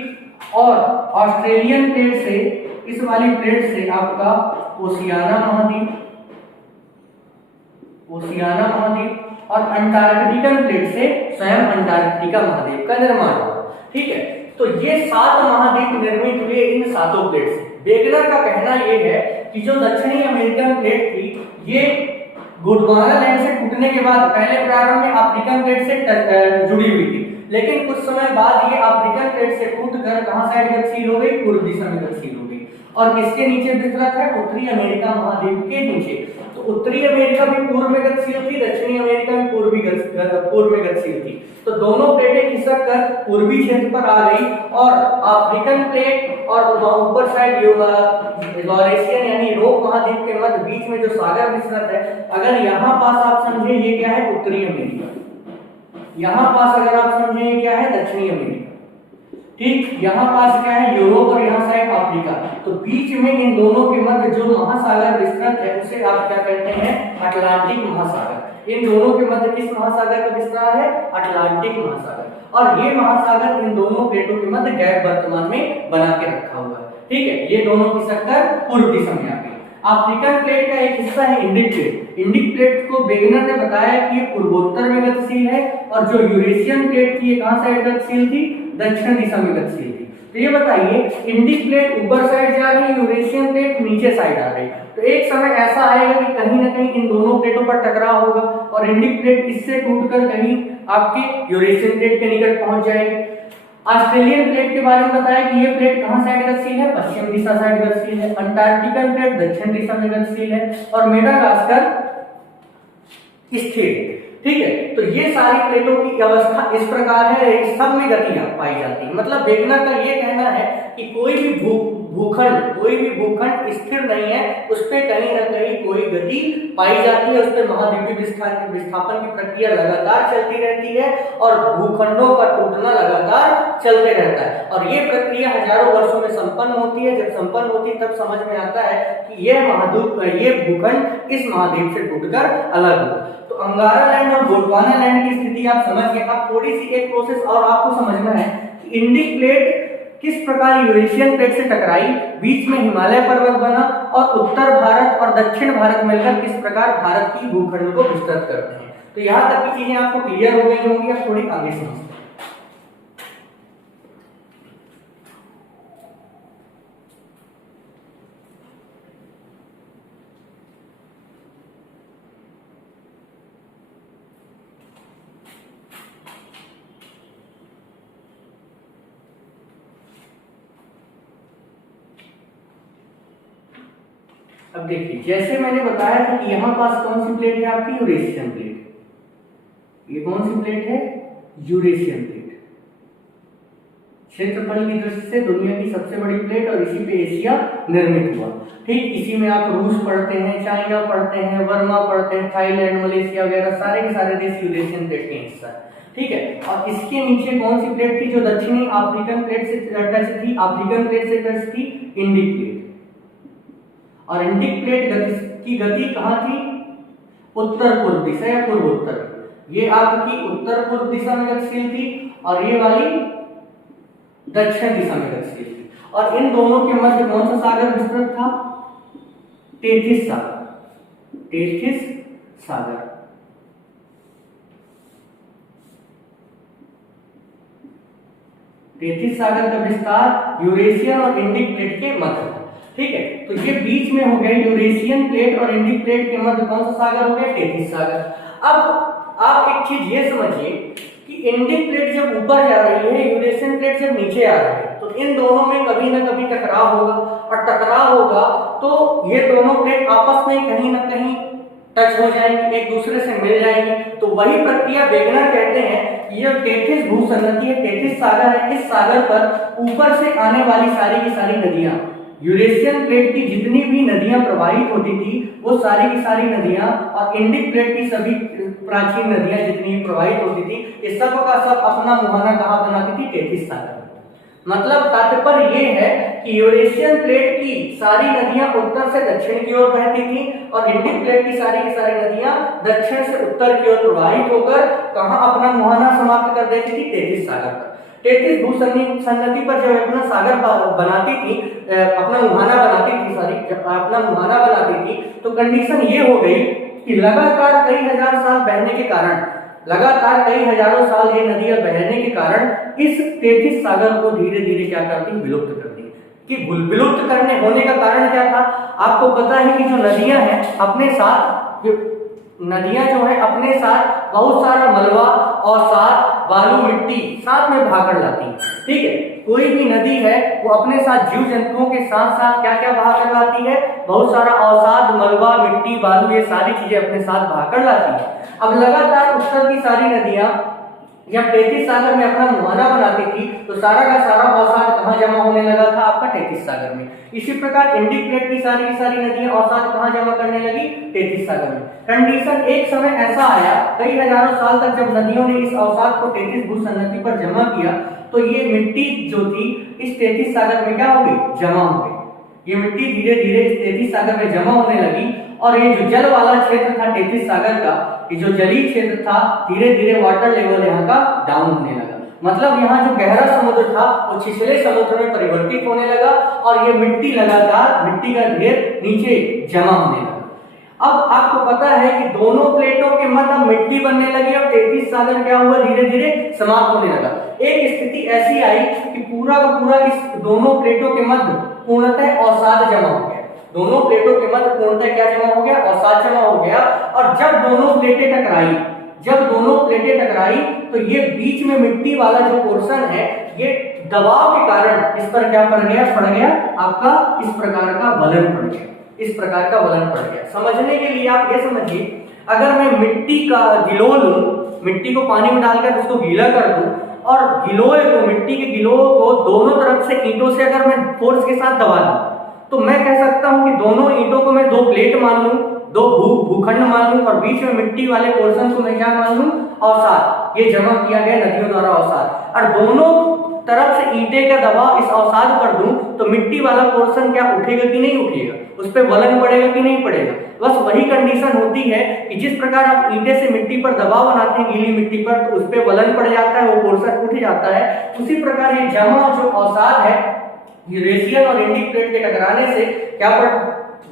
और ऑस्ट्रेलियन प्लेट से, इस वाली प्लेट से आपका ओशियाना महाद्वीप, ओशियाना महाद्वीप, और अंटार्कटिकन प्लेट से स्वयं अंटार्कटिका महाद्वीप का निर्माण हुआ, ठीक है। तो ये 7 महाद्वीप निर्मित हुए इन 7 प्लेट से। वेगनर का कहना यह है कि जो दक्षिणी अमेरिकन प्लेट थी ये गोंडवाना लैंड से टूटने के बाद पहले प्रारंभ में अफ्रीकन प्लेट से जुड़ी हुई थी, लेकिन कुछ समय बाद ये अफ्रीकन प्लेट से टूटकर कहां साइड गतिशील हो गई, पूर्व दिशा में गतिशील हो गई, और किसके नीचे विस्तृत है, उत्तरी अमेरिका महाद्वीप के नीचे। तो उत्तरी अमेरिका भी पूर्व में गतिशील थी, दक्षिणी अमेरिका भी पूर्व में गतिशील थी। तो दोनों प्लेटें खिसक कर पूर्वी क्षेत्र पर आ गई, और अफ्रीकन प्लेट और ऊपर साइड लॉरेशियन यानी यूरोप महाद्वीप के मध्य बीच में जो सागर विस्तृत है, अगर यहाँ पास आप समझे ये क्या है, उत्तरी अमेरिका, यहाँ पास अगर आप समझे ये क्या है, दक्षिणी अमेरिका, ठीक, यहाँ पास क्या है, यूरोप, और यहाँ साइड अफ्रीका। तो बीच में इन दोनों के मध्य जो महासागर विस्तृत है उसे आप क्या कहते हैं, अटलांटिक महासागर। इन दोनों के मध्य किस महासागर का विस्तार है, अटलांटिक महासागर, और ये महासागर इन दोनों प्लेटों के मध्य गैप वर्तमान में बना के रखा हुआ है, ठीक है। ये दोनों खिसक कर पूर्व दिशा में आ गए। अफ्रीकन प्लेट का एक हिस्सा है इंडिक प्लेट। इंडिक प्लेट को वेगनर ने बताया कि ये पूर्वोत्तर में गतिशील है, और जो यूरेशियन प्लेट थी ये कहां साइड गतिशील थी, दक्षिण दिशा में गतिशील थी। तो ये बताइए, इंडिक प्लेट ऊपर साइड जा रही है, यूरेशियन प्लेट नीचे साइड आ रही है, तो एक समय ऐसा आएगा कि कहीं ना कहीं इन दोनों प्लेटों पर टकराव होगा, और इंडिक प्लेट इससे टूटकर कहीं आपके यूरेशियन प्लेट के निकट पहुंच जाएगी। ऑस्ट्रेलियन प्लेट के बारे में बताया कि ये प्लेट कहां साइड गतिशील है, पश्चिम दिशा साइड गतिशील है। अंटार्कटिकन प्लेट दक्षिण दिशा में गतिशील है, और मेडागास्कर स्थिर, ठीक है। तो ये सारी प्लेटों की अवस्था इस प्रकार है, सब में गतियां पाई जाती है। मतलब वेगनर का ये कहना है कि कोई भी भूखंड स्थिर नहीं है, उस पे कहीं ना कहीं कोई गति पाई जाती है, उस पे महाद्वीपीय विस्थापन की प्रक्रिया लगातार चलती रहती है, और भूखंडों का टूटना लगातार चलते रहता है, और ये प्रक्रिया हजारों वर्षों में संपन्न होती है। जब संपन्न होती है तब समझ में आता है कि ये भूखंड इस महाद्वीप से टूटकर अलग हुआ। तो अंगारा लैंड और गोंडवाना लैंड की स्थिति आप समझ गए। अब थोड़ी सी एक प्रोसेस और आपको समझना है कि इंडिक प्लेट किस प्रकार यूरेशियन प्लेट से टकराई, बीच में हिमालय पर्वत बना, और उत्तर भारत और दक्षिण भारत मिलकर किस प्रकार भारत की भूखंड को विस्तृत करते हैं। तो यहाँ तक की चीजें आपको क्लियर हो गई होंगी, अब थोड़ी आगे समझते हैं। अब देखिए, जैसे मैंने बताया था कि यहाँ पास कौन सी प्लेट है आपकी, यूरेशियन प्लेट। ये कौन सी प्लेट है, यूरेशियन प्लेट। क्षेत्रफल की दृष्टि से दुनिया की सबसे बड़ी प्लेट, और इसी पे एशिया निर्मित हुआ, ठीक। इसी में आप रूस पढ़ते हैं, चाइना पढ़ते हैं, वर्मा पढ़ते हैं, थाईलैंड, मलेशिया वगैरह सारे के सारे देश यूरेशियन प्लेट के हिस्सा है। ठीक है। और इसके नीचे कौन सी प्लेट थी जो दक्षिणी अफ्रीकन प्लेट से टच थी, अफ्रीकन प्लेट से टच थी? Indic plate. और इंडिक प्लेट की गति कहाँ थी? उत्तर पूर्व दिशा या पूर्व उत्तर। ये आपकी उत्तर पूर्व दिशा में गतिशील थी और ये वाली दक्षिण दिशा में गतिशील थी। और इन दोनों के मध्य कौन सा सागर विस्तृत था? टेथिस सागर। टेथिस सागर। टेथिस सागर का विस्तार यूरेशियन और इंडिक प्लेट के मध्य। ठीक है, तो ये बीच में हो गया यूरेशियन प्लेट और इंडिक प्लेट के मध्य कौन सा सागर हो गया? टेथिस सागर। अब आप एक चीज ये समझिए कि इंडिक प्लेट जब ऊपर जा रही है, यूरेशियन प्लेट जब नीचे आ रही है, तो इन दोनों में कभी ना कभी टकराव होगा, और टकराव होगा तो ये दोनों प्लेट आपस में कहीं ना कहीं टच हो जाएंगी, एक दूसरे से मिल जाएंगी। तो वही प्रक्रिया वेगनर कहते हैं। ये टेथिस भूसंनति है, टेथिस सागर है। इस सागर पर ऊपर से आने वाली सारी की सारी नदियां, यूरेशियन प्लेट की जितनी भी नदियां प्रवाहित होती थी वो सारी की सारी नदियां, और इंडिक प्लेट की सभी प्राचीन नदियां जितनी भी प्रवाहित होती थी, ये सब का सब अपना मुहाना कहाँ बनाती थी? टेथिस सागर। मतलब तात्पर्य ये है कि यूरेशियन प्लेट की सारी नदियां उत्तर से दक्षिण की ओर बहती थी और इंडिक प्लेट की सारी नदियां दक्षिण से उत्तर की ओर प्रवाहित होकर कहां अपना मुहाना समाप्त कर देती थी? टेथिस सागर पर। टेथिस भूसंनति पर जब अपना सागर बनाती थी, अपना मुहाना बनाती थी, अपना मुहाना बनाती थी, तो कंडीशन ये हो गई कि लगातार कई हजार साल बहने के कारण, लगातार कई हजारों साल ये नदियां बहने के कारण इस टेथिस सागर को धीरे धीरे क्या करती? विलुप्त कर दी। कि विलुप्त करने होने का कारण क्या था? आपको पता है कि जो नदियां हैं अपने साथ, नदियां जो है अपने साथ बहुत सारा मलबा और साथ बालू मिट्टी साथ में भाकर लाती है। ठीक है, कोई भी नदी है वो अपने साथ जीव जंतुओं के साथ साथ क्या क्या भाकर लाती है? बहुत सारा अवसाद, मलबा, मिट्टी, बालू, ये सारी चीजें अपने साथ भाकर लाती है। अब लगातार उत्तर की सारी नदियां जब टेथिस सागर में अपना मुहाना बनाती थी तो सारा का सारा अवसाद कहाँ जमा होने लगा था? आपका टेथिस सागर में। इसी प्रकार इंडिक प्लेट की सारी नदियां अवसाद कहाँ जमा करने लगी? टेथिस सागर में। कंडीशन एक समय ऐसा आया, कई हजारों साल तक जब नदियों ने इस अवसाद को टेथिस भूसंनति पर जमा किया तो ये मिट्टी जो थी इस टेथिस सागर में क्या हो गई? जमा हो गई। ये मिट्टी धीरे धीरे इस टेथिस सागर में जमा होने लगी और ये जो जल वाला क्षेत्र था टेथिस सागर का, ये जो जलीय क्षेत्र था, धीरे धीरे वाटर लेवल यहाँ का डाउन होने लगा। मतलब यहाँ जो गहरा समुद्र था वो छिछले समुद्र में परिवर्तित होने लगा और ये मिट्टी लगातार, मिट्टी का ढेर नीचे जमा होने लगा। अब आपको पता है कि दोनों प्लेटों के मध्य मिट्टी बनने लगी और टेथिस सागर क्या हुआ? धीरे धीरे समाप्त होने लगा। एक स्थिति ऐसी आई कि पूरा का पूरा इस दोनों प्लेटों के मध्य पूर्णतः अवसाद जमा हो गया। दोनों प्लेटों के मध्य पूर्णतः क्या जमा हो गया? अवसाद जमा हो गया। और जब दोनों प्लेटें टकराई तो ये बीच में मिट्टी वाला जो पोर्शन है, ये दबाव के कारण इस पर क्या पड़ गया? आपका इस प्रकार का वलन पड़ गया। इस प्रकार का वलन पड़ गया। समझने के लिए आप ये समझिए, अगर मैं मिट्टी का गिलो लूं, मिट्टी को पानी में डालकर उसको गीला कर दूं और गिलोय को, मिट्टी के गिलो को दोनों तरफ से ईंटों से अगर मैं फोर्स के साथ दबा दूं तो मैं कह सकता हूं कि दोनों ईंटों को मैं दो प्लेट मान लूं, दो भूखंड मान लूं और बीच में मिट्टी वाले पोर्शन को मैं क्या मान लूं? अवसाद। ये जमा किया गया नदियों द्वारा अवसाद। और दोनों तरफ से ईंटे का दबाव इस अवसाद पर दूं तो मिट्टी वाला पोर्शन क्या उठेगा कि नहीं उठेगा? उस पर वलन पड़ेगा कि नहीं पड़ेगा? बस वही कंडीशन होती है कि जिस प्रकार आप ईंटे से मिट्टी पर दबाव बनाते हैं, गीली मिट्टी पर, तो उस पर वलन पड़ जाता है, वो पोर्शन उठ जाता है। उसी प्रकार ये जमा जो अवसाद है यूरेशियन और इंडिक प्लेट के टकराने से क्या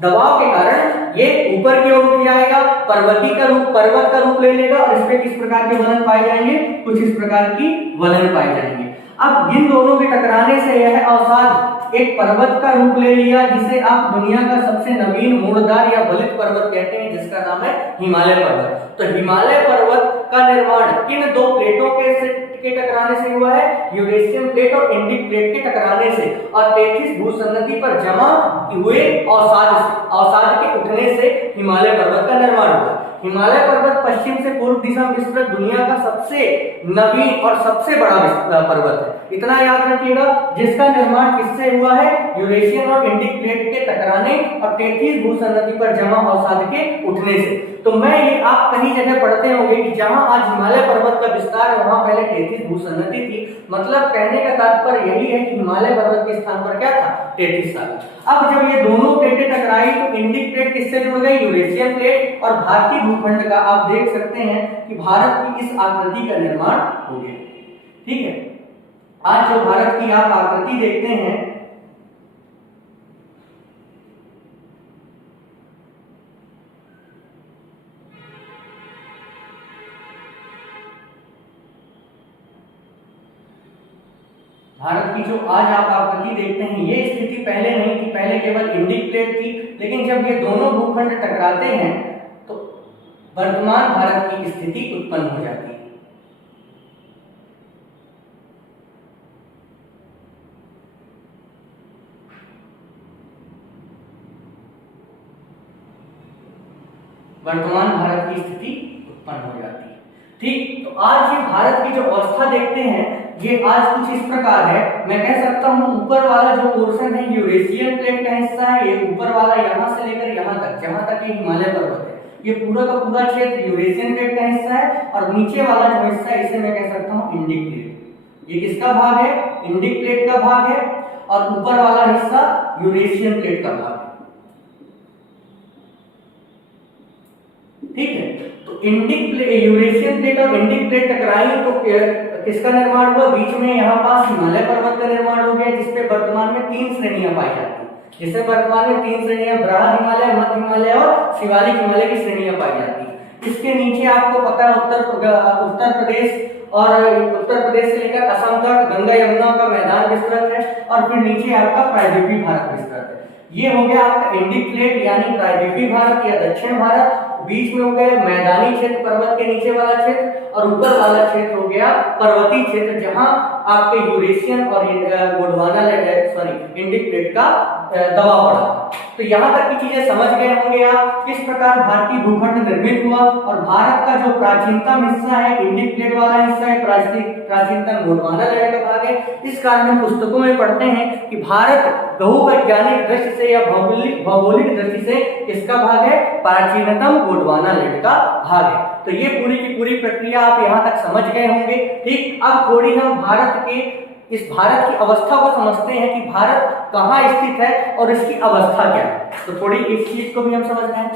दबाव के कारण ये ऊपर की ओर उठ जाएगा, पर्वत का रूप ले लेगा और इस पे किस प्रकार के वलन पाए जाएंगे? कुछ इस प्रकार की वलन पाए जाएंगे। अब इन दोनों के टकराने से यह अवसाद एक पर्वत का रूप ले लिया, जिसे आप दुनिया का सबसे नवीन मूलदार या बलित पर्वत कहते हैं, जिसका नाम है हिमालय पर्वत। तो हिमालय पर्वत का निर्माण किन दो प्लेटों के टकराने से हुआ है? यूरेशियन प्लेट और इंडिक प्लेट के टकराने से और टेथिस भूसंनति पर जमा हुए अवसाद के उठने से हिमालय पर्वत का निर्माण हुआ। हिमालय पर्वत पश्चिम से पूर्व दिशा में विस्तृत दुनिया का सबसे नवीन और सबसे बड़ा पर्वत है। इतना याद रखिएगा, जिसका निर्माण किससे हुआ है? यूरेशियन और इंडिक प्लेट के टकराने और 33 भूसन्नति पर जमा अवसाद के उठने से। तो मैं ये आप कहीं जगह पढ़ते होंगे कि जहां आज हिमालय पर्वत का विस्तार है वहां पहले 33 भूसन्नति थी। मतलब कहने का तात्पर्य यही है कि हिमालय पर्वत के स्थान पर क्या था? 33 था। अब जब ये दोनों प्लेटें टकराई तो इंडिक प्लेट किससे जुड़ गई? यूरेशियन प्लेट, और भारतीय भूखंड का आप देख सकते हैं कि भारत की इस आकृति का निर्माण हो गया। ठीक है, आज जो भारत की आप आकृति देखते हैं, भारत की जो आज आप आकृति देखते हैं, ये स्थिति पहले नहीं थी, पहले केवल इंडिक प्लेट थी। लेकिन जब ये दोनों भूखंड टकराते हैं तो वर्तमान भारत की स्थिति उत्पन्न हो जाती है। वर्तमान भारत की स्थिति उत्पन्न हो जाती है। ठीक, तो आज ये भारत की जो अवस्था देखते हैं ये आज कुछ इस प्रकार है। मैं कह सकता हूं ऊपर वाला जो पोर्शन है यूरेशियन प्लेट का हिस्सा है, ये ऊपर वाला यहां से लेकर यहां तक, जहां तक ये हिमालय पर्वत है, ये पूरा का पूरा क्षेत्र यूरेशियन प्लेट का हिस्सा है। और नीचे वाला जो हिस्सा है इसे मैं कह सकता हूं इंडिक प्लेट। ये किसका भाग है? इंडिक प्लेट का भाग है। और ऊपर वाला हिस्सा यूरेशियन प्लेट का भाग है। ठीक है, तो यूरेशियन प्लेट और इंडिक प्लेट टकराई तो किसका निर्माण हुआ? बीच में यहाँ पास हिमालय पर्वत का निर्माण हो गया, जिसपे वर्तमान में 3 श्रेणियां पाई जाती हैं। जिससे वर्तमान में 3 श्रेणियां, बृहद हिमालय, मध्य हिमालय और शिवालिक हिमालय की श्रेणियां पाई जाती हैं। इसके नीचे आपको पता है उत्तर प्रदेश, और उत्तर प्रदेश से लेकर असम तक गंगा यमुना का मैदान विस्तृत है। और फिर नीचे आपका प्रायद्वीपीय भारत विस्तृत है। ये हो गया आपका इंडिक प्लेट यानी प्रायद्वीपीय भारत या दक्षिण भारत। बीच में हो गया मैदानी क्षेत्र, पर्वत के नीचे वाला क्षेत्र, और ऊपर वाला क्षेत्र हो गया पर्वतीय क्षेत्र, जहां आपके यूरेशियन और गोंडवाना इंडिक प्लेट का दबाव पड़ा। तो यहाँ तक की चीजें समझ गए होंगे आप, किस प्रकार भारतीय भूखंड निर्मित हुआ। और भारत का जो प्राचीनतम हिस्सा है इंडिक प्लेट वाला हिस्सा है, प्राचीनतम गोंडवाना लैंड का भाग है। इस कारण हम पुस्तकों में पढ़ते हैं कि भारत भूवैज्ञानिक दृष्टि से या भौगोलिक दृष्टि से किसका भाग है? प्राचीनतम गोंडवाना लैंड का भाग है। तो ये पूरी की पूरी प्रक्रिया आप यहाँ तक समझ गए होंगे। ठीक, अब थोड़ी हम भारत की अवस्था को समझते हैं कि भारत कहाँ स्थित है और इसकी अवस्था क्या है। तो थोड़ी इस चीज को भी हम समझ रहे हैं।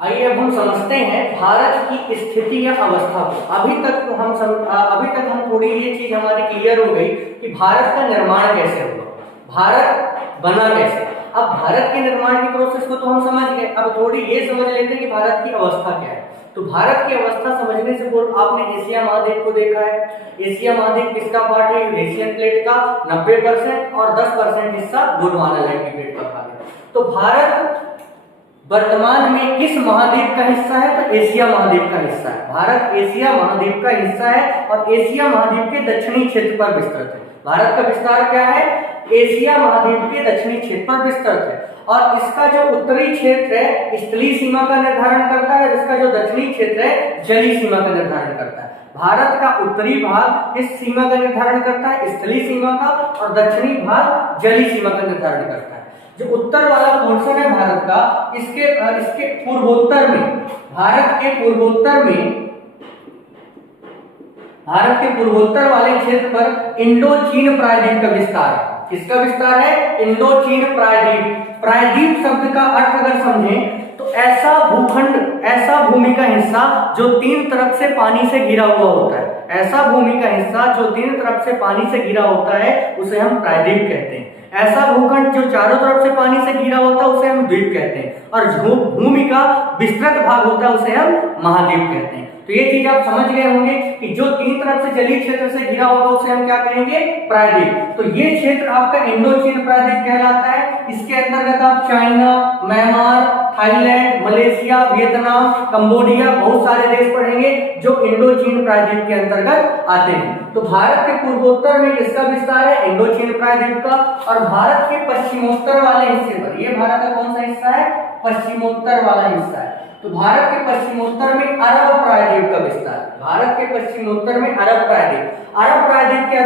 आइए अब हम समझते हैं भारत की स्थिति या अवस्था को। अभी तक हम थोड़ी ये चीज हमारी क्लियर हो गई कि भारत का निर्माण कैसे हुआ, भारत बना कैसे। अब भारत के निर्माण की प्रोसेस को तो हम समझ गए, अब थोड़ी ये समझ लेते हैं कि भारत की अवस्था क्या है। तो भारत की अवस्था समझने से पूर्व आपने एशिया महाद्वीप को देखा है। एशिया महाद्वीप किसका पार्ट है? यूरेशियन प्लेट का 90% और 10% हिस्सा गोंडवाना लैंड की प्लेट का भाग है। तो भारत वर्तमान में किस महाद्वीप का हिस्सा है? तो एशिया महाद्वीप का हिस्सा है। भारत एशिया महाद्वीप का हिस्सा है और एशिया महाद्वीप के दक्षिणी क्षेत्र पर विस्तृत है। भारत का विस्तार क्या है? एशिया महाद्वीप के दक्षिणी क्षेत्र पर विस्तृत है। और इसका जो उत्तरी क्षेत्र है स्थलीय सीमा का निर्धारण करता है, इसका जो दक्षिणी क्षेत्र है जलीय सीमा का निर्धारण करता है। भारत का उत्तरी भाग इस सीमा का निर्धारण करता है, स्थलीय सीमा का, और दक्षिणी भाग जलीय सीमा का निर्धारण करता है। जो उत्तर वाला पोर्शन है भारत का, इसके पूर्वोत्तर में, भारत के पूर्वोत्तर वाले क्षेत्र पर इंडो चीन प्रायद्वीप का विस्तार है। किसका विस्तार है? इंडो चीन प्रायद्वीप। प्रायद्वीप शब्द का अर्थ अगर समझें तो ऐसा भूखंड, ऐसा भूमि का हिस्सा जो 3 तरफ से पानी से घिरा हुआ होता है। ऐसा भूमि का हिस्सा जो 3 तरफ से पानी से घिरा होता है उसे हम प्रायद्वीप कहते हैं। ऐसा भूखंड जो चारों तरफ से पानी से घिरा होता है उसे हम द्वीप कहते हैं। और जो भूमि का विस्तृत भाग होता है उसे हम महाद्वीप कहते हैं। तो ये चीज आप समझ गए होंगे कि जो 3 तरफ से जलीय क्षेत्र से घिरा होगा उसे हम क्या कहेंगे? प्रायद्वीप। तो ये क्षेत्र आपका इंडो चीन प्रायद्वीप कहलाता है। इसके अंतर्गत आप China, Myanmar, Thailand, Malaysia, Vietnam, Cambodia, बहुत सारे देश पढ़ेंगे जो इंडो चीन प्रायद्वीप के अंतर्गत आते हैं। तो भारत के पूर्वोत्तर में किसका विस्तार है? इंडो चीन प्रायद्वीप का। और भारत के पश्चिमोत्तर वाले हिस्से पर, ये भारत का कौन सा हिस्सा है? पश्चिमोत्तर वाला हिस्सा है। तो भारत के पश्चिमोत्तर में अरब प्रायद्वीप का विस्तार है। भारत के पश्चिमोत्तर में अरब प्रायद्वीप के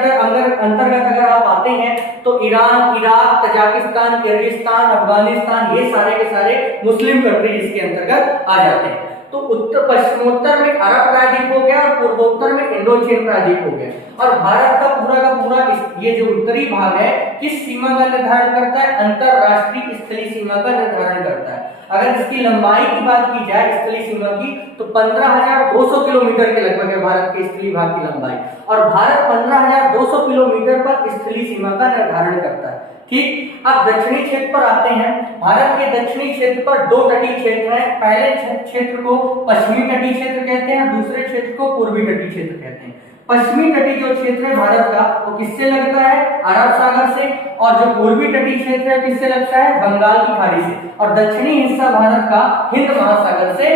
अंतर्गत अगर आप आते हैं तो Iran, Iraq, Tajikistan, Kyrgyzstan, Afghanistan, ये सारे के सारे मुस्लिम कंट्रीज इसके अंतर्गत आ जाते हैं। तो उत्तर पश्चिमोत्तर में अरब प्रायद्वीप हो गया और पूर्वोत्तर में इंडोचीन प्रायद्वीप हो गया। और भारत का पूरा ये जो उत्तरी भाग है किस सीमा का निर्धारण करता है? अंतरराष्ट्रीय स्थलीय सीमा का निर्धारण करता है। अगर इसकी लंबाई की बात की जाए स्थलीय सीमा की तो 15,200 किलोमीटर के लगभग है भारत के स्थलीय भाग की लंबाई, और भारत 15,200 किलोमीटर पर स्थलीय सीमा का निर्धारण करता है। ठीक, अब दक्षिणी क्षेत्र पर आते हैं। भारत के दक्षिणी क्षेत्र पर दो तटीय क्षेत्र हैं। पहले क्षेत्र को पश्चिमी तटीय क्षेत्र कहते हैं, दूसरे क्षेत्र को पूर्वी तटीय क्षेत्र कहते हैं। पश्चिमी तटीय जो क्षेत्र है भारत का वो किससे लगता है? अरब सागर से। और जो पूर्वी तटीय क्षेत्र है किससे लगता है? बंगाल की खाड़ी से। और दक्षिणी हिस्सा भारत का हिंद महासागर से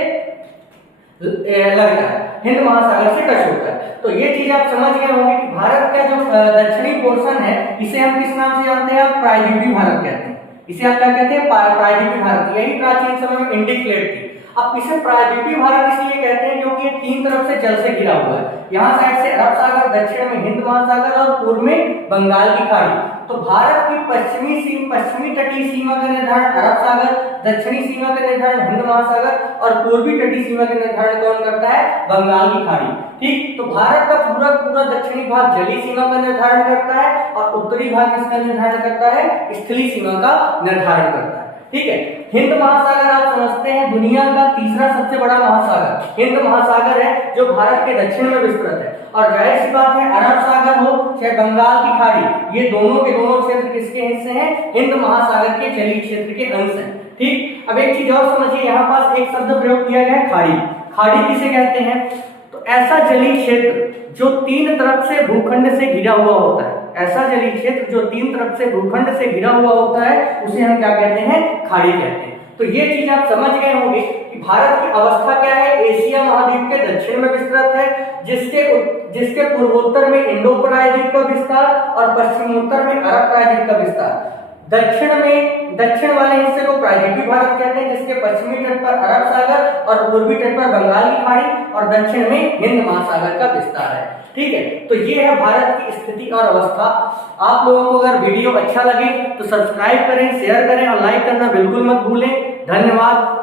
लगता है, हिंद महासागर से टच होता है। तो ये चीज आप समझ गए होंगे कि भारत का जो दक्षिणी पोर्शन है इसे हम किस नाम से जानते हैं? प्रायद्वीपीय भारत कहते हैं। इसे आप क्या कहते हैं? प्रायद्वीपीय भारत। यही प्राचीन समय में इंडिक प्लेट थी। अब इसे प्रायद्वीपीय भारत इसलिए कहते हैं क्योंकि ये तीन तरफ से जल से घिरा हुआ है। यहाँ साइड से अरब सागर, दक्षिण में हिंद महासागर और पूर्व में बंगाल की खाड़ी। तो भारत की पश्चिमी तटीय सीमा का निर्धारण अरब सागर, दक्षिणी सीमा का निर्धारण हिंद महासागर और पूर्वी तटीय सीमा का निर्धारण कौन करता है? बंगाल की खाड़ी। ठीक, तो भारत का पूरा दक्षिणी भाग जलीय सीमा का निर्धारण करता है और उत्तरी भाग किसका निर्धारण करता है? स्थलीय सीमा का निर्धारण करता है। ठीक है, हिंद महासागर आप समझते हैं दुनिया का तीसरा सबसे बड़ा महासागर हिंद महासागर है जो भारत के दक्षिण में विस्तृत है। और जाहिर सी बात है अरब सागर हो चाहे बंगाल की खाड़ी, ये दोनों के दोनों क्षेत्र किसके हिस्से हैं? हिंद महासागर के जलीय क्षेत्र के अंश हैं। ठीक, अब एक चीज और समझिए, यहाँ पास एक शब्द प्रयोग किया गया है खाड़ी। खाड़ी किसे कहते हैं? तो ऐसा जलीय क्षेत्र जो तीन तरफ से भूखंड से घिरा हुआ होता है, ऐसा जलीय क्षेत्र जो तीन तरफ से भूखंड से घिरा हुआ होता है उसे हम क्या कहते हैं? खाड़ी कहते हैं। तो ये चीज आप समझ गए होंगे कि भारत की अवस्था क्या है? एशिया महाद्वीप के दक्षिण में विस्तृत है, जिसके पूर्वोत्तर में इंडो प्रायद्वीप का विस्तार और पश्चिमोत्तर में अरब प्रायद्वीप का विस्तार। दक्षिण वाले हिस्से को प्रायद्वीपीय भारत कहते हैं, जिसके पश्चिमी तट पर अरब सागर और पूर्वी तट पर बंगाल की खाड़ी और दक्षिण में हिंद महासागर का विस्तार है। ठीक है, तो ये है भारत की स्थिति और अवस्था। आप लोगों को अगर वीडियो अच्छा लगे तो सब्सक्राइब करें, शेयर करें और लाइक करना बिल्कुल मत भूलें। धन्यवाद।